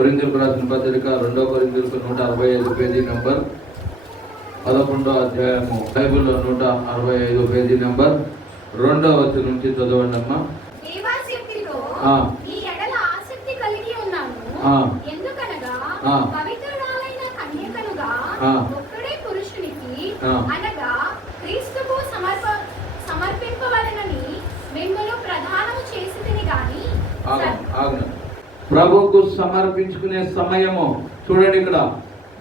కొరిందులకు రాసిన పత్రిక రెండో కొరిందులకు నూట అరవై ఐదు పేజీ నెంబర్ పదకొండో అధ్యాయము బైబిల్లో నూట అరవై ఐదు పేజీ నెంబర్ రెండో వచ్చి నుంచి చదవండి అమ్మా దేవాశక్తితో ఆ. ఈ ఎడల ఆసక్తి కలిగి ఉన్నాను ఆ. ఎందుకనగా ఆ. పవిత్రురాలైన కన్యకలుగా ఆ. ఒక్కడే పురుషునికి ఆ. అనగా క్రీస్తుకు సమర్ప సమర్పింపవలనని మిమ్మల్ని ప్రధానము గాని. ప్రభువుకు సమర్పించుకునే సమయము. చూడండి ఇక్కడ.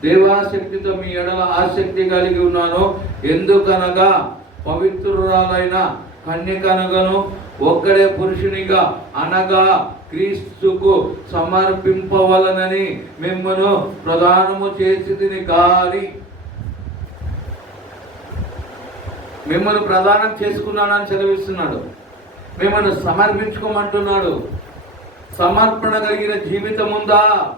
దేవాశక్తితో మీ ఎడల ఆసక్తి కలిగి ఉన్నాను. ఎందుకనగా పవిత్రురాలైన కన్యకనగను ఒక్కడే పురుషునిగా అనగా క్రీస్తుకు సమర్పింపవలనని మిమ్మను ప్రధానము చేసి కాని మిమ్మల్ని ప్రదానం చేసుకున్నానని చదివిస్తున్నాడు. మిమ్మల్ని సమర్పించుకోమంటున్నాడు. సమర్పణ కలిగిన జీవితం ఉందా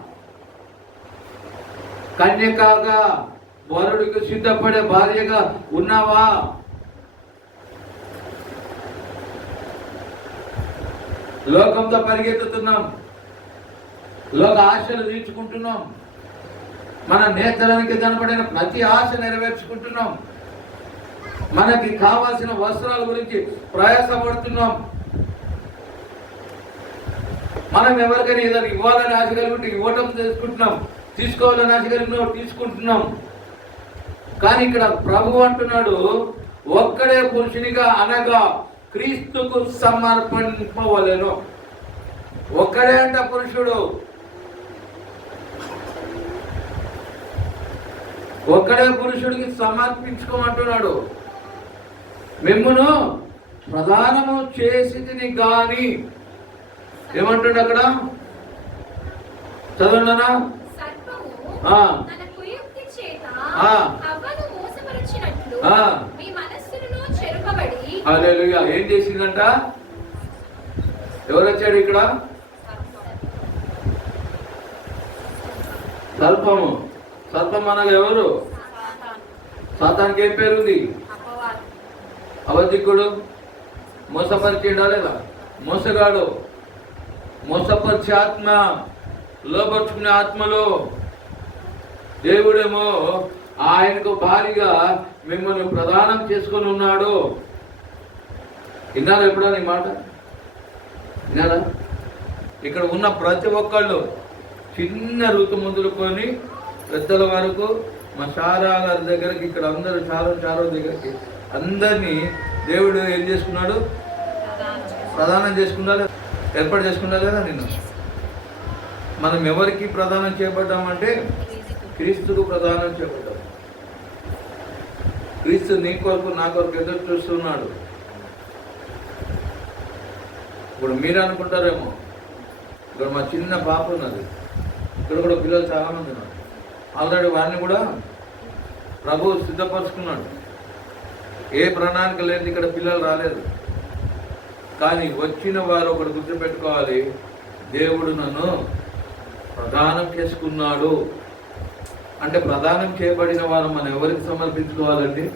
కన్యకాగా వరుడికి సిద్ధపడే భార్యగా ఉన్నావా? లోకంతో పరిగెత్తుతున్నాం. లోక ఆశలు తీర్చుకుంటున్నాం. మన నేత్రానికి కనపడిన ప్రతి ఆశ నెరవేర్చుకుంటున్నాం. మనకి కావాల్సిన వస్త్రాల గురించి ప్రయాసపడుతున్నాం. మనం ఎవరికైనా ఏదైనా ఇవ్వాలని ఆశ కలిగి ఇవ్వటం చేసుకుంటున్నాం. తీసుకోవాలని ఆశ కలిగి తీసుకుంటున్నాం. కానీ ఇక్కడ ప్రభు అంటున్నాడు ఒక్కడే పురుషునిగా అనగా క్రీస్తుకు సమర్పింపవలెను. ఒక్కడే అంట పురుషుడు. ఒక్కడే పురుషుడికి సమర్పించుకోమంటున్నాడు. మిమ్మును ప్రధానము చేసింది కానీ ఏమంటాడు అక్కడ? చదవండినా ఏం చేసిందంట? ఎవరు వచ్చాడు ఇక్కడ? సర్పము. సర్పం అనగా ఎవరు? సాతానికి ఏం పేరుంది? అబద్ధికుడు. మోసపరిచేడా లేదా? మోసగాడు. మోసపరిచే ఆత్మ లోపరుచుకునే ఆత్మలో దేవుడేమో ఆయనకు భారీగా మిమ్మల్ని ప్రదానం చేసుకొని ఉన్నాడు. విన్నారా ఎప్పుడా నీ మాట? విన్నారా? ఇక్కడ ఉన్న ప్రతి ఒక్కళ్ళు చిన్న ఋతు మొదలుకొని పెద్దల వరకు మా చారా గారి దగ్గరికి ఇక్కడ అందరూ చారో చారో దగ్గరికి అందరినీ దేవుడు ఏం చేసుకున్నాడు. ప్రదానం చేసుకున్నాడు. ఏర్పాటు చేసుకున్నా లేదా నిన్ను? మనం ఎవరికి ప్రదానం చేపట్టామంటే క్రీస్తుకు ప్రదానం చేయబడ్డాం. క్రీస్తు నీ కొరకు నా కొరకు ఎదురు చూస్తున్నాడు. ఇప్పుడు మీరు అనుకుంటారేమో ఇక్కడ మా చిన్న పాప ఉన్నది. ఇక్కడ కూడా పిల్లలు చాలామంది ఉన్నారు. ఆల్రెడీ వారిని కూడా ప్రభు సిద్ధపరచుకున్నాడు. ఏ ప్రణాళిక లేదు ఇక్కడ పిల్లలు రాలేదు. కానీ వచ్చిన వారు ఒకటి గుర్తుపెట్టుకోవాలి. దేవుడు నన్ను ప్రదానం చేసుకున్నాడు. అంటే ప్రదానం చేయబడిన వారు మనం ఎవరికి సమర్పించుకోవాలండి?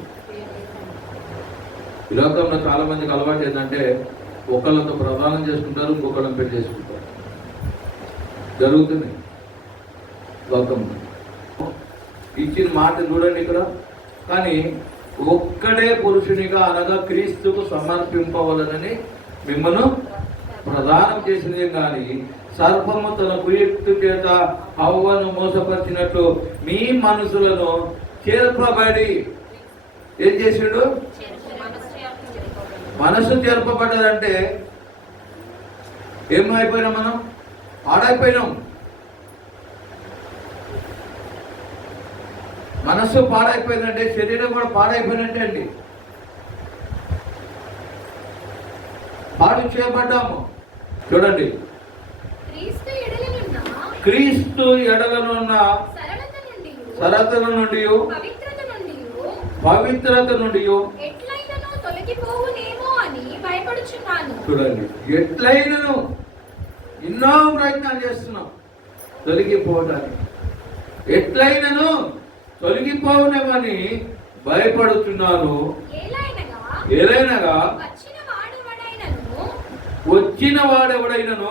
ఈ లోకంలో చాలా మందికి అలవాటు ఏంటంటే ఒకళ్ళతో ప్రదానం చేసుకుంటారు ఇంకొకళ్ళని పెళ్ళి చేసుకుంటారు. జరుగుతుంది. లోకంలో. ఇచ్చిన మాట చూడండి ఇక్కడ. కానీ ఒక్కడే పురుషునిగా అనగా క్రీస్తుకు సమర్పింపవలనని మిమ్మను ప్రదానం చేసినదే కానీ సర్పము తన కుయుక్తు చేత అవ్వను మోసపరిచినట్లు మీ మనసులను చేర్పబడి. ఏం చేసిండు? మనసు చేర్పబడ్డదంటే ఏమైపోయినాం మనం? పాడైపోయినాం. మనస్సు పాడైపోయిందంటే శరీరం కూడా పాడైపోయినట్టే అండి. పాడు చేయబడ్డాము. చూడండి. క్రీస్తు ఎడలనున్న సరళత నుండి పవిత్రత నుండి చూడండి. ఎట్లయినను ఎన్నో ప్రయత్నాలు చేస్తున్నాం తొలగిపోవడానికి ఎట్లయినను తొలగిపోవనేమని భయపడుతున్నాను ఏలైనగా ఏదైనగా వచ్చిన వాడెవడైనను?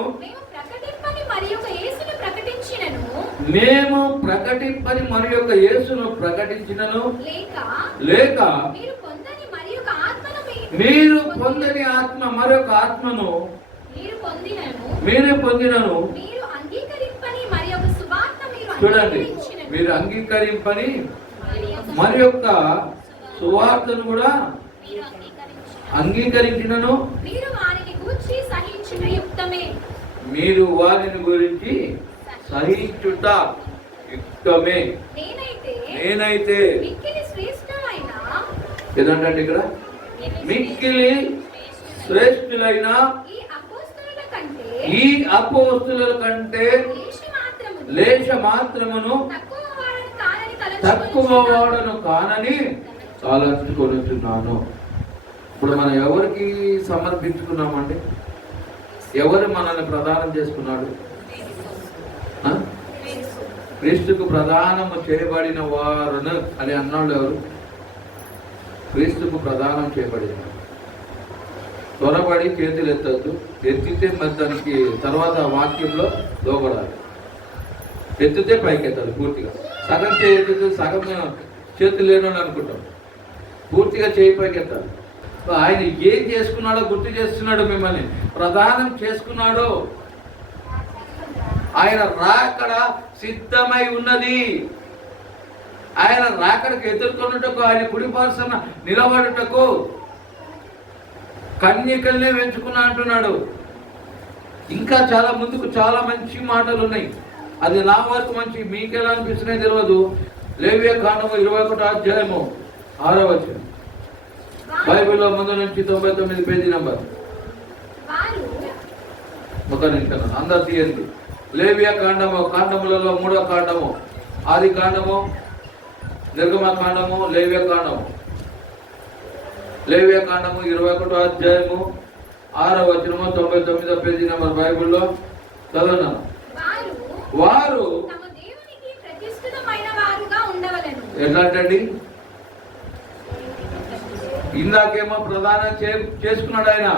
మేము ప్రకటింపని మరి యొక్క యేసును ప్రకటించినను. లేక మీరు పొందని ఆత్మ మరొక ఆత్మను? మీరు పొందినను. చూడండి. మీరు అంగీకరింపని మరి యొక్క సువార్తను కూడా అంగీకరించినను. మీరు వారిని గూర్చి సహించుట యుక్తమే మీరు వారిని గురించి సహించుట యుక్తమే నేనైతే నేనైతే మిక్కిలి శ్రేష్టమైన ఏదంటే ఇక్కడ మిక్కిలి శ్రేష్ఠులైన ఈ అపోస్తలుల కంటే ఈ అపోస్తుల కంటే లేశ లేశ మాత్రమును తక్కువ వాడని కానని తలచుకొనుచున్నాను. ఇప్పుడు మనం ఎవరికి సమర్పించుకున్నామండి ఎవరు మనల్ని ప్రదానం చేసుకున్నాడు? క్రీస్తుకు ప్రదానము చేయబడిన వారును అని అన్నాడు ఎవరు? క్రీస్తుకు ప్రదానం చేయబడిన త్వరబడి త్వరపడి చేతులు ఎత్తద్దు. ఎత్తితే మరి దానికి తర్వాత వాక్యంలో లోపడాలి ఎత్తితే పైకి ఎత్తాలి పూర్తిగా. సగం చేయి ఎత్తితే సగం చేతులు లేను అనుకుంటాం. పూర్తిగా చేయి పైకి ఎత్తాలి ఆయన ఏం చేసుకున్నాడో గుర్తు చేస్తున్నాడు మిమ్మల్ని. ప్రదానం చేసుకున్నాడు. ఆయన రాకడ సిద్ధమై ఉన్నది. ఆయన రాకడకు ఎదుర్కొనుటకు ఆయన కుడిపార్సన నిలబడుటకు కన్యకల్నే పెంచుకున్నా అంటున్నాడు. ఇంకా చాలా ముందుకు చాలా మంచి మాటలు ఉన్నాయి అది నా వరకు మంచి మీకు ఎలా అనిపిస్తున్నాయి తెలియదు లేవ్య కాండము ఇరవై ఒకటో అధ్యాయము ఆరో వచ్చిన బైబిల్లో ముందు నుంచి తొంభై తొమ్మిది పేజీ నంబర్. ఒక నిమిషం అందరు తీయండి. లేవియ కాండము కాండములలో మూడో కాండము. ఆది కాండము నిర్గమ కాండము లేవియ కాండము. లేవియ కాండము ఇరవై ఒకటో అధ్యాయము ఆరో వచనము తొంభై తొమ్మిదో పేజీ నెంబర్ బైబిల్లో చదువున్నాను వారు ఎట్లాంటండి ఇందాకేమో ప్రధానం చే చేసుకున్నాడు ఆయన.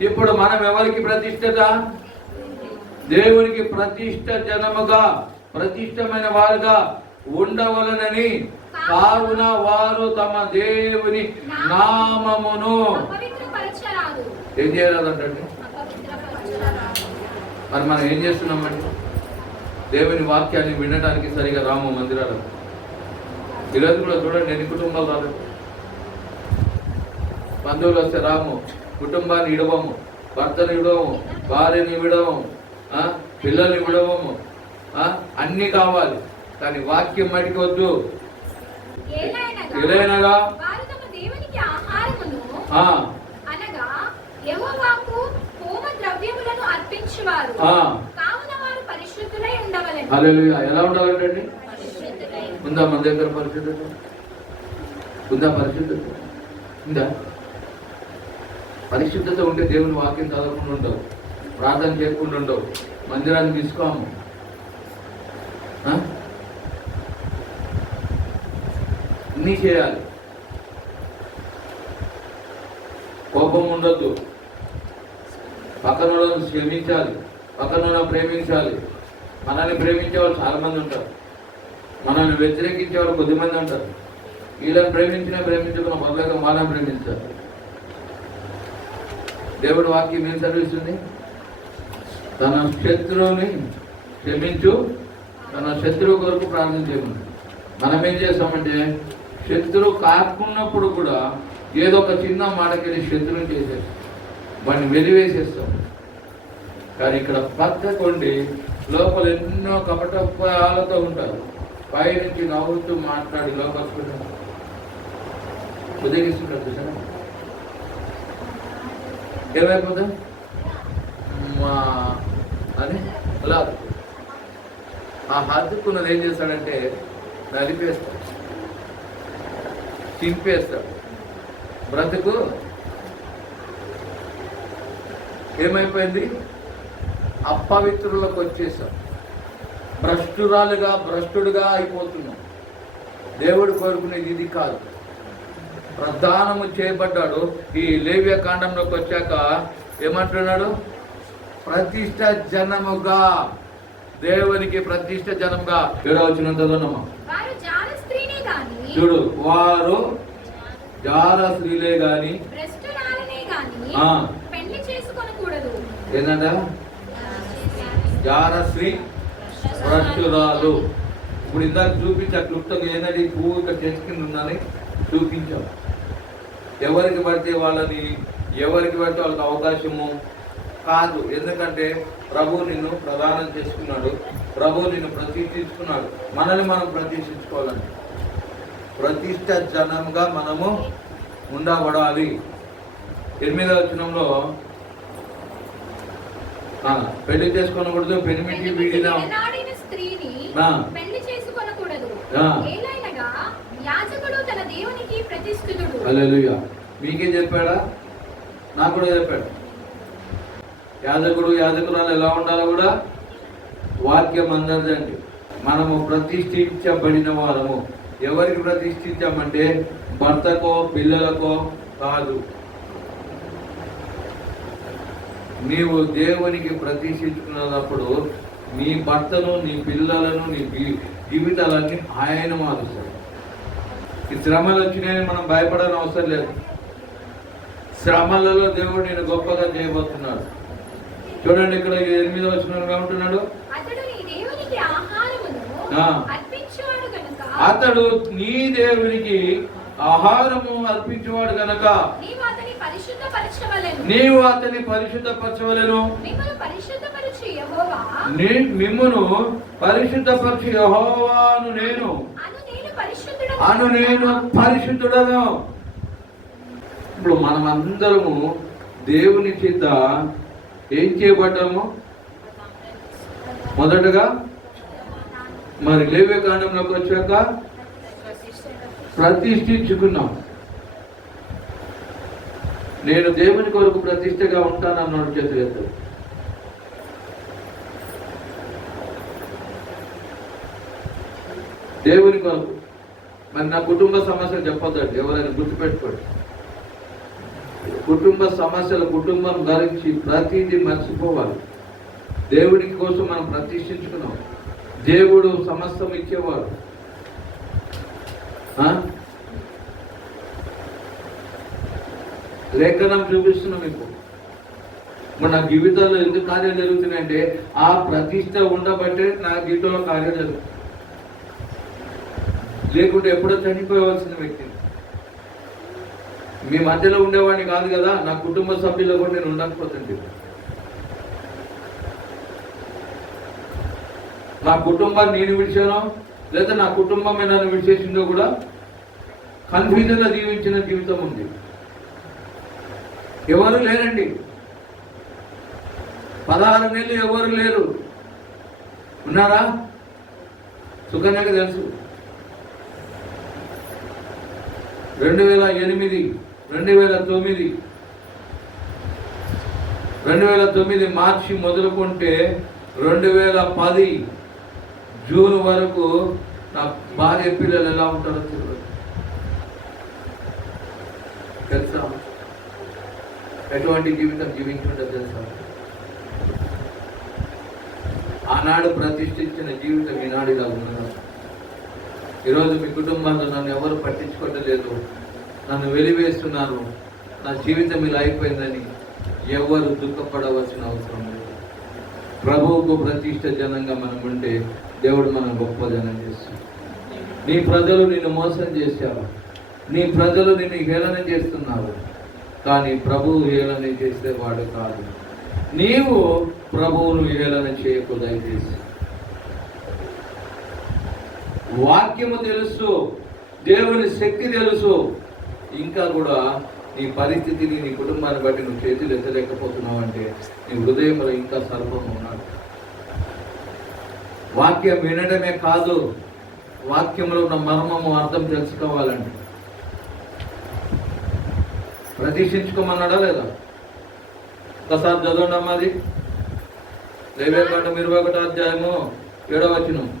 ఇప్పుడు మనం ఎవరికి ప్రతిష్టత? దేవునికి ప్రతిష్ట జనముగా ప్రతిష్టమైన వారుగా ఉండవలనని కావున వారు తమ దేవుని నామమును ఏం చేయాలంటే మరి మనం ఏం చేస్తున్నామండి? దేవుని వాక్యాన్ని వినడానికి సరిగా రాము మందిరాలు. ఈరోజు కూడా చూడండి ఎన్ని కుటుంబాలు రాలేదు. బంధువులు వస్తే రాము కుటుంబాన్ని ఇడవము భర్తని విడవము భార్యని ఆ? పిల్లల్ని ఆ? అన్నీ కావాలి. కానీ వాక్యం మటుకు వద్దు. హల్లెలూయా. ఎలా పరిశుద్ధులై ఉందా మన దగ్గర పరిశుద్ధత? ఉందా పరిశుద్ధత? ఉందా? పరిశుద్ధత ఉంటే దేవుని వాక్యం చదవకుండా ఉండవు. ప్రార్థన చేయకుండా ఉండవు. మందిరాన్ని తీసుకోము. అన్నీ చేయాలి. కోపం ఉండొద్దు. పక్కన వాళ్ళని క్షమించాలి పక్కన వాళ్ళని ప్రేమించాలి. మనల్ని ప్రేమించే వాళ్ళు చాలా మంది ఉంటారు. మనల్ని వ్యతిరేకించే వాళ్ళు కొద్దిమంది ఉంటారు. వీళ్ళని ప్రేమించినా ప్రేమించుకున్న మొదలగా మనం ప్రేమించాలి. దేవుడు వాక్యం ఏం చదివిస్తుంది? తన శత్రువుని క్షమించు తన శత్రువు కొరకు ప్రార్థించేమని మనం ఏం చేస్తామంటే శత్రువు కాకున్నప్పుడు కూడా ఏదో ఒక చిన్న మాటకెళ్ళి శత్రువుని చేసేస్తాం. వాడిని వెలివేసేస్తాం. కానీ ఇక్కడ పక్కకుండి లోపల ఎన్నో కపటపాలతో ఉంటారు. పైనుంచి నవ్వుతూ మాట్లాడి లోపలుకుంటారు ఉదగిస్తుంటారు చూసారా ఏమైపోతాం మా అని అలా ఆ హద్దుకున్నది ఏం చేస్తాడంటే నలిపేస్తాడు. చింపేస్తాడు. బ్రతుకు. ఏమైపోయింది? అపవిత్రులకు వచ్చేసాం. భ్రష్టురాలుగా భ్రష్టుడుగా అయిపోతున్నాం. దేవుడు కోరుకునేది ఇది కాదు. ప్రధానము చేయబడ్డాడు. ఈ లేవ్య కాండంలోకి వచ్చాక ఏమంటున్నాడు? ప్రతిష్ట జనముగా. దేవునికి ప్రతిష్ట జనంగా ఏడవచ్చినంత చదవనమ్మా చూడు వారు జార స్త్రీలే గాని ఏంటంట? జార స్త్రీ భ్రష్టురాలు. ఇప్పుడు ఇందాక చూపించా క్లుప్తంగా ఏంటంటే ఈ పువ్వు ఇక్కడ కింద ఉందని చూపించాం. ఎవరికి పడితే వాళ్ళని ఎవరికి పడితే వాళ్ళకి అవకాశము కాదు. ఎందుకంటే ప్రభు నిన్ను ప్రదానం చేసుకున్నాడు. ప్రభు నిన్ను ప్రతిష్ఠించుకున్నాడు. మనల్ని మనం ప్రతిష్ఠించుకోవాలండి ప్రతిష్ట జనంగా మనము ఉండబడాలి. ఎనిమిదవ వచనంలో పెళ్ళి చేసుకోనకూడదు పెనిమిటి వీడిన. స్త్రీని. పెళ్ళి చేసుకొనకూడదు ఆ. ఏలైనగా యాజకుడు తన దేవునికి మీకేం చెప్పాడా? నాకు కూడా చెప్పాడు. యాజకుడు యాజకురాలు ఎలా ఉండాలో కూడా వాక్యం అందరిదండి మనము ప్రతిష్ఠించబడిన వారము. ఎవరికి ప్రతిష్ఠించామంటే భర్తకో పిల్లలకో కాదు. నీవు దేవునికి ప్రతిష్ఠించుకున్నప్పుడు నీ భర్తను నీ పిల్లలను నీ జీ- జీవితాలన్నీ ఆయన మారుస్తాడు ఈ శ్రమలు వచ్చినాయని మనం భయపడని అవసరం లేదు. శ్రమలలో దేవుడు నేను గొప్పగా చేయబోతున్నాడు. చూడండి ఇక్కడ ఎనిమిది వచ్చిన ఏమంటున్నాడు? అతడు నీ దేవునికి ఆహారము అర్పించేవాడు గనక. నీవు అతని పరిశుద్ధపరచవలెను. నీవు అతని పరిశుద్ధపరచవలెను. మిమ్మల్ని పరిశుద్ధపరచు యెహోవా. నీ మిమ్మును పరిశుద్ధపరచు యెహోవాను నేను. అను నేను పరిశుద్ధుడను. ఇప్పుడు మనమందరము దేవుని చేత ఏం చేయబడ్డాము? మొదటగా మరి లేవే కాండంలోకి వచ్చాక ప్రతిష్ఠించుకున్నాం. నేను దేవుని కొరకు ప్రతిష్టగా ఉంటానన్నాడు చేతులెత్తాడు దేవుని కొరకు. మరి నా కుటుంబ సమస్య చెప్పొద్దండి ఎవరైనా గుర్తుపెట్టుకోండి. కుటుంబ సమస్యలు కుటుంబం గురించి ప్రతిదీ మర్చిపోవాలి. దేవుడి కోసం మనం ప్రతిష్ఠించుకున్నాం. దేవుడు సమస్తం ఇచ్చేవాడు. లేఖనం చూపిస్తున్నాం మీకు. మన జీవితంలో ఎందుకు కార్యాలు జరుగుతున్నాయంటే ఆ ప్రతిష్ట ఉండబట్టే నా జీవితంలో కార్యాలు జరుగుతుంది లేకుంటే ఎప్పుడో చనిపోవలసిన వ్యక్తిని మీ మధ్యలో ఉండేవాడిని కాదు కదా నా కుటుంబ సభ్యుల్లో కూడా నేను ఉండకపోతుంది నా కుటుంబాన్ని నేను విడిచానో? లేదా నా కుటుంబం నన్ను విడిచేసిందో కూడా? కన్ఫ్యూజన్లో జీవించిన జీవితం ఉంది. ఎవరు లేరండి? పదహారు నెలలు ఎవరు లేరు? ఉన్నారా? సుకన్యకు తెలుసు. రెండు వేల ఎనిమిది రెండు వేల తొమ్మిది. రెండు వేల తొమ్మిది మార్చి మొదలుకుంటే రెండు వేల పది జూన్ వరకు నా భార్య పిల్లలు ఎలా ఉంటారో తెలియదు. తెలుసా? ఎటువంటి జీవితం జీవించుంటే తెలుసా? ఆనాడు ప్రతిష్ఠించిన జీవితం ఈనాడు ఇలా ఉన్నదా ఈరోజు మీ కుటుంబంలో నన్ను ఎవరు పట్టించుకోవట్లేదు. నన్ను వెలివేస్తున్నారు. నా జీవితం ఇలా అయిపోయిందని ఎవరు దుఃఖపడవలసిన అవసరం లేదు. ప్రభువుకు ప్రతిష్ట జనంగా మనం ఉంటే దేవుడు మనం గొప్ప జనం చేస్తాడు. నీ ప్రజలు నిన్ను మోసం చేశారు. నీ ప్రజలు నిన్ను హేళన చేస్తున్నారు. కానీ ప్రభువు హేళన చేసేవాడు కాదు. నీవు ప్రభువును హేళన చేయకు దయచేసి. వాక్యము తెలుసు దేవుని శక్తి తెలుసు. ఇంకా కూడా నీ పరిస్థితిని నీ కుటుంబాన్ని బట్టి నువ్వు చేతులు ఎత్తలేకపోతున్నావు అంటే నీ హృదయంలో ఇంకా సర్వం ఉన్నాడు. వాక్యం వినడమే కాదు వాక్యంలో ఉన్న మర్మము అర్థం తెలుసుకోవాలండి. ప్రతీక్షించుకోమన్నాడా లేదా? ఒకసారి చదవండి అమ్మా అది. లేవేకాండం ఇరవై ఒకటో అధ్యాయము ఏడవచనం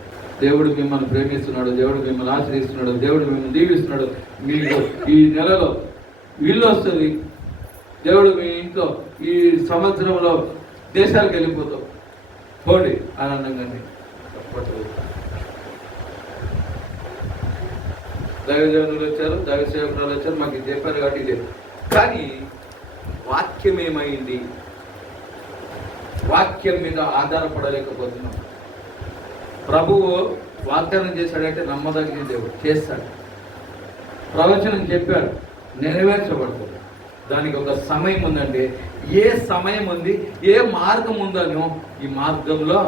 దేవుడు మిమ్మల్ని ప్రేమిస్తున్నాడు దేవుడు మిమ్మల్ని ఆశ్రయిస్తున్నాడు దేవుడు మిమ్మల్ని దీవిస్తున్నాడు. మీకు ఈ నెలలో ఇల్లు వస్తుంది. దేవుడు మీ ఇంట్లో ఈ సంవత్సరంలో దేశాలకు వెళ్ళిపోతాం పోండి ఆనందంగానే దైవజనులు వచ్చారు దైవ సేవకురాలు వచ్చారు మాకు ఇది చెప్పారు కాబట్టి ఇదే. కానీ వాక్యం ఏమైంది వాక్యం మీద ఆధారపడలేకపోతున్నాం. ప్రభువు వాగ్దానం చేశాడంటే నమ్మదగిన దేవుడు చేస్తాడు. ప్రవచనం చెప్పాడు నెరవేర్చబడుతుంది. దానికి ఒక సమయం ఉందండి. ఏ సమయం ఉంది ఏ మార్గం ఉందనో ఈ మార్గంలో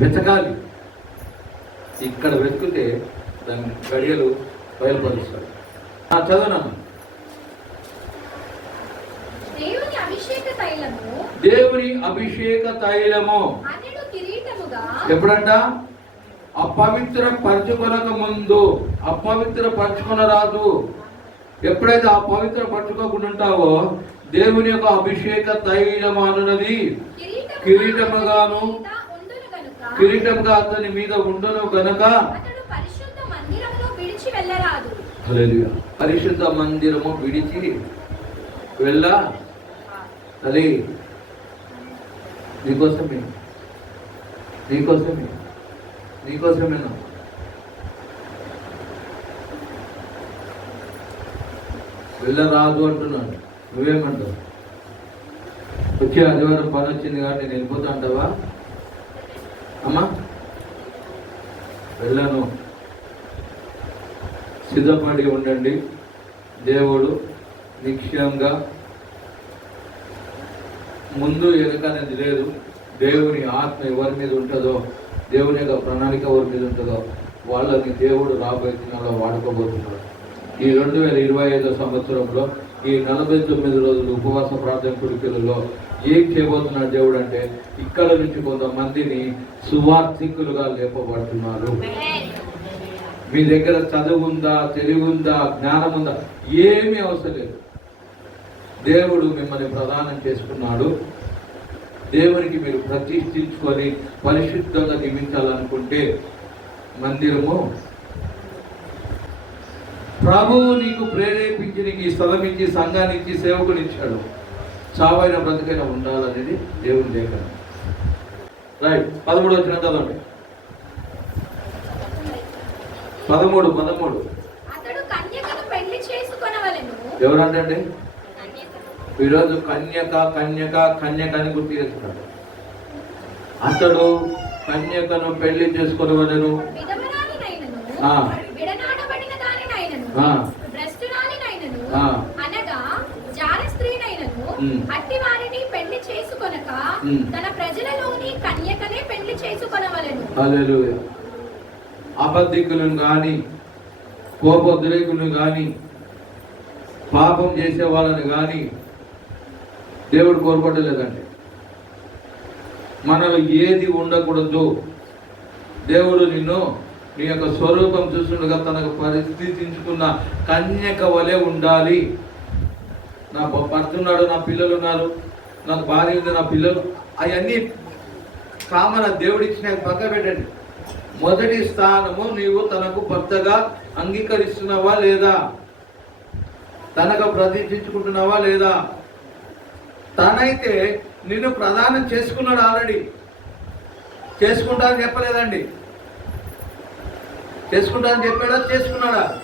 వెతకాలి. ఇక్కడ వెతికితే దాని గడియలు బయలుపరుస్తాడు ఆ, చదువునాను దేవుని అభిషేక తైలము దేవుని అభిషేక తైలము అతడు కిరీటముగా ఎప్పుడంట? అపవిత్ర పరచుకొనక ముందు. అపవిత్ర పరచుకొనరాదు ఎప్పుడైతే అపవిత్ర పరచుకోకుండా ఉంటావో దేవుని యొక్క అభిషేక తైలము అనున్నది కిరీటముగాను అతని మీద గనుక కిరీటంగా అతని మీద ఉండను గనక. పరిశుద్ధ మందిరము విడిచి వెళ్ళ. అది నీకోసమే. నీకోసమే నీకోసమేనా వెళ్ళరాదు అంటున్నాను. నువ్వేమంటావు? వచ్చే ఆదివారం పని వచ్చింది కాబట్టి నేను వెళ్ళిపోతా అంటావా? అమ్మా వెళ్ళను. సిద్ధపడి ఉండండి. దేవుడు నిశ్చయంగా ముందు వెనకనేది లేదు. దేవుని ఆత్మ ఎవరి మీద ఉంటుందో దేవుని యొక్క ప్రణాళిక ఎవరి మీద ఉంటుందో వాళ్ళని దేవుడు రాబోయే దినాల్లో వాడుకోబోతున్నాడు. ఈ రెండు వేల ఇరవై ఐదో సంవత్సరంలో ఈ నలభై తొమ్మిది రోజులు ఉపవాస ప్రార్థన కుడికలలో ఏం చేయబోతున్నాడు దేవుడు అంటే ఇక్కడ నుంచి కొంతమందిని సువార్థికులుగా లేపబడుతున్నారు. మీ దగ్గర చదువు ఉందా తెలివి ఉందా జ్ఞానం ఉందా ఏమీ అవసరం లేదు. దేవుడు మిమ్మల్ని ప్రదానం చేసుకున్నాడు. దేవునికి మీరు ప్రతిష్ఠించుకొని పరిశుద్ధంగా నియమించాలనుకుంటే మందిరము ప్రభువు నీకు ప్రేరేపించి నీకు ఈ స్థలం ఇచ్చి సంఘాన్ని ఇచ్చి సేవకుని ఇచ్చాడు. చావైన బ్రతికైనా ఉండాలనేది దేవుని దగ్గర రైట్ పదమూడు వచ్చిన చదవండి. పదమూడు పదమూడు. ఎవరంటే ఈరోజు కన్యక కన్యక కన్యక అని గుర్తు చేస్తున్నాడు. అతడు కన్యకను పెళ్ళి ఉమ్. అట్టి వారిని పెళ్ళి చేసుకొనక. తన ప్రజలలోని కన్యకనే పెళ్ళి చేసుకొనవలెను. హల్లెలూయా. అబద్ధికులను కానీ కోపోద్రేకులను కానీ పాపం చేసే వాళ్ళని కానీ దేవుడు కోరుకోవట్లేదండి. మనలో ఏది ఉండకూడదు. దేవుడు నిన్ను నీ యొక్క స్వరూపం చూస్తుండగా తనకు పరిస్థితించుకున్న కన్యక వలె ఉండాలి. నా భర్త ఉన్నాడు నా పిల్లలు ఉన్నారు నాకు భార్య ఉంది నా పిల్లలు అవన్నీ కామన దేవుడిచ్చిన పక్క పెట్టండి. మొదటి స్థానము నీవు తనకు భర్తగా అంగీకరిస్తున్నావా లేదా? తనకు ప్రతిష్ఠించుకుంటున్నావా లేదా? తానైతే నిన్ను ప్రదానం చేసుకున్నాడు ఆల్రెడీ. చేసుకుంటా అని చెప్పలేదండి. చేసుకుంటా అని చెప్పాడా? చేసుకున్నాడా?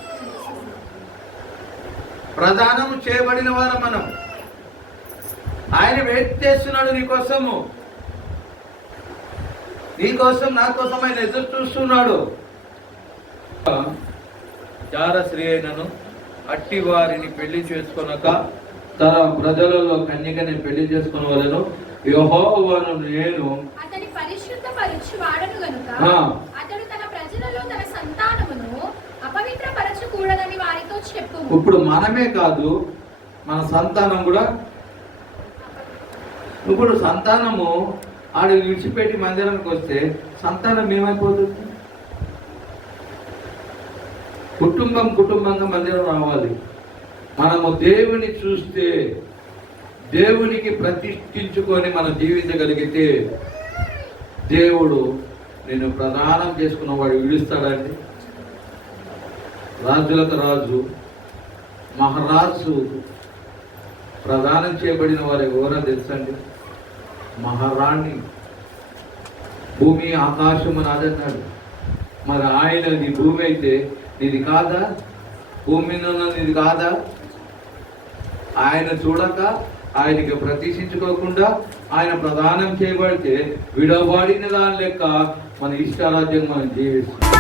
ప్రధానం చేయబడిన వారం మనం. ఆయన వెయిట్ చేస్తున్నాడు నీకోసము నీకోసం నా కోసం ఆయన ఎదురు చూస్తున్నాడు. చాలా శ్రీ అయినను అట్టి వారిని పెళ్ళి చేసుకొనక తన ప్రజలలో కన్యకని పెళ్ళి చేసుకున్న వాళ్ళను యహోవను నేను అతని పరిశుద్ధ పరచు వాడను గనుక ఆ. అతడు తన ప్రజలలో తన సంతానమును అపవిత్ర పరచకూడదని వారితో చెప్పు ఇప్పుడు మనమే కాదు మన సంతానం కూడా. ఇప్పుడు సంతానము ఆడ విడిచిపెట్టి మందిరానికి వస్తే సంతానం ఏమైపోతుంది? కుటుంబం కుటుంబంగా మందిరం రావాలి. మనము దేవుని చూస్తే దేవునికి ప్రతిష్ఠించుకొని మనం జీవించగలిగితే దేవుడు నేను ప్రదానం చేసుకున్నవాడు విడుస్తాడండి. రాజులకు రాజు మహారాజు ప్రదానం చేయబడిన వారు ఎవరో తెలుసండి? మహారాణి. భూమి ఆకాశము నాదన్నాడు. మరి ఆయన నీ భూమి అయితే నీది కాదా? భూమి మీద ఉన్న నీది కాదా? ఆయన చూడక ఆయనకి ప్రతీక్షించుకోకుండా ఆయన ప్రదానం చేయబడితే విడవబడిన దాని లెక్క మన ఇష్టారాజ్యం మనం జీవిస్తాం